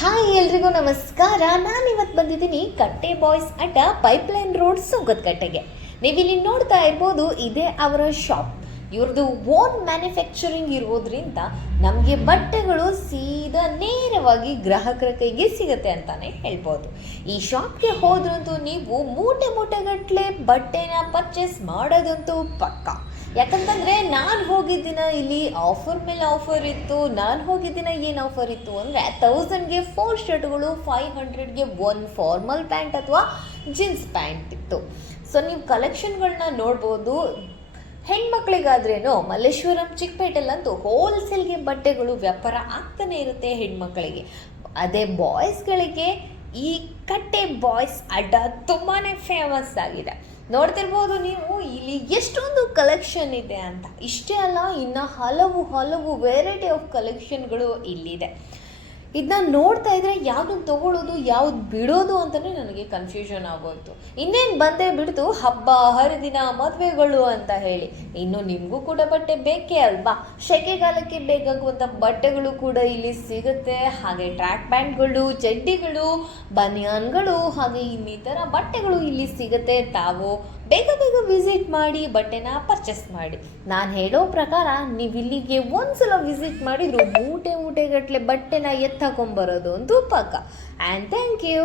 Hi ಎಲ್ರಿಗೂ ನಮಸ್ಕಾರ. ನಾನಿವತ್ತು ಬಂದಿದ್ದೀನಿ ಕಟ್ಟೆ ಬಾಯ್ಸ್ ಅಡ್ಡ ಪೈಪ್ಲೈನ್ ರೋಡ್ ಸುಂಕದಕಟ್ಟೆಗೆ. ನೀವಿಲ್ಲಿ ನೋಡ್ತಾ ಇರ್ಬೋದು, ಇದೇ ಅವರ ಶಾಪ್. ಇವ್ರದ್ದು ಓನ್ ಮ್ಯಾನುಫ್ಯಾಕ್ಚರಿಂಗ್ ಇರೋದ್ರಿಂದ ನಮಗೆ ಬಟ್ಟೆಗಳು ಸೀದಾ ನೇರವಾಗಿ ಗ್ರಾಹಕರ ಕೈಗೆ ಸಿಗುತ್ತೆ ಅಂತಾನೆ ಹೇಳ್ಬೋದು. ಈ ಶಾಪ್ಗೆ ಹೋದ್ರಂತೂ ನೀವು ಮೂಟೆ ಮೂಟೆಗಟ್ಟಲೆ ಬಟ್ಟೆನ ಪರ್ಚೇಸ್ ಮಾಡೋದಂತೂ ಪಕ್ಕ. ಯಾಕಂತಂದರೆ ನಾನು ಹೋಗಿದ್ದಿನ ಇಲ್ಲಿ ಆಫರ್ ಮೇಲೆ ಆಫರ್ ಇತ್ತು. ನಾನು ಹೋಗಿದ್ದಿನ ಏನು ಆಫರ್ ಇತ್ತು ಅಂದರೆ 1000ಗೆ 4 ಶರ್ಟ್ಗಳು, 500ಗೆ 1 ಫಾರ್ಮಲ್ ಪ್ಯಾಂಟ್ ಅಥವಾ ಜೀನ್ಸ್ ಪ್ಯಾಂಟ್ ಇತ್ತು. ಸೊ ನೀವು ಕಲೆಕ್ಷನ್ಗಳನ್ನ ನೋಡ್ಬೋದು. ಹೆಣ್ಮಕ್ಳಿಗಾದ್ರೇನು ಮಲ್ಲೇಶ್ವರಂ ಚಿಕ್ಕಪೇಟೆಲ್ಲಂತೂ ಹೋಲ್ಸೇಲ್ಗೆ ಬಟ್ಟೆಗಳು ವ್ಯಾಪಾರ ಆಗ್ತಾನೆ ಇರುತ್ತೆ ಹೆಣ್ಮಕ್ಳಿಗೆ. ಅದೇ ಬಾಯ್ಸ್ಗಳಿಗೆ ಈ ಕಟ್ಟೆ ಬಾಯ್ಸ್ ಅಡ್ಡ ತುಂಬಾ ಫೇಮಸ್ ಆಗಿದೆ. ನೋಡ್ತಿರ್ಬೋದು ನೀವು ಇಲ್ಲಿ ಎಷ್ಟೊಂದು ಕಲೆಕ್ಷನ್ ಇದೆ ಅಂತ. ಇಷ್ಟೇ ಅಲ್ಲ, ಇನ್ನು ಹಲವು ವೆರೈಟಿ ಆಫ್ ಕಲೆಕ್ಷನ್ಗಳು ಇಲ್ಲಿದೆ. ಇದನ್ನ ನೋಡ್ತಾ ಇದ್ರೆ ಯಾವ್ದನ್ನು ತಗೊಳ್ಳೋದು ಯಾವ್ದು ಬಿಡೋದು ಅಂತಲೇ ನನಗೆ ಕನ್ಫ್ಯೂಷನ್ ಆಗೋಯ್ತು. ಇನ್ನೇನು ಬಂದೇ ಬಿಡ್ತು ಹಬ್ಬ ಹರಿದಿನ ಮದುವೆಗಳು ಅಂತ ಹೇಳಿ. ಇನ್ನು ನಿಮಗೂ ಕೂಡ ಬಟ್ಟೆ ಬೇಕೇ ಅಲ್ವಾ? ಸೆಕೆಗಾಲಕ್ಕೆ ಬೇಕಾಗುವಂಥ ಬಟ್ಟೆಗಳು ಕೂಡ ಇಲ್ಲಿ ಸಿಗುತ್ತೆ. ಹಾಗೆ ಟ್ರ್ಯಾಕ್ ಪ್ಯಾಂಟ್ಗಳು, ಚಡ್ಡಿಗಳು, ಬನಿಯಾನ್ಗಳು, ಹಾಗೆ ಇನ್ನಿತರ ಬಟ್ಟೆಗಳು ಇಲ್ಲಿ ಸಿಗುತ್ತೆ. ತಾವು ಬೇಗ ವಿಸಿಟ್ ಮಾಡಿ ಬಟ್ಟೆನ ಪರ್ಚೇಸ್ ಮಾಡಿ. ನಾನು ಹೇಳೋ ಪ್ರಕಾರ ನೀವು ಇಲ್ಲಿಗೆ ಒಂದ್ಸಲ ವಿಸಿಟ್ ಮಾಡಿದ್ರು ಮೂಟೆಗಟ್ಟಲೆ ಬಟ್ಟೆನ ಎತ್ತಾಕೊಂಬರೋದು ಅಂತೂ ಪಕ್ಕ. And thank you.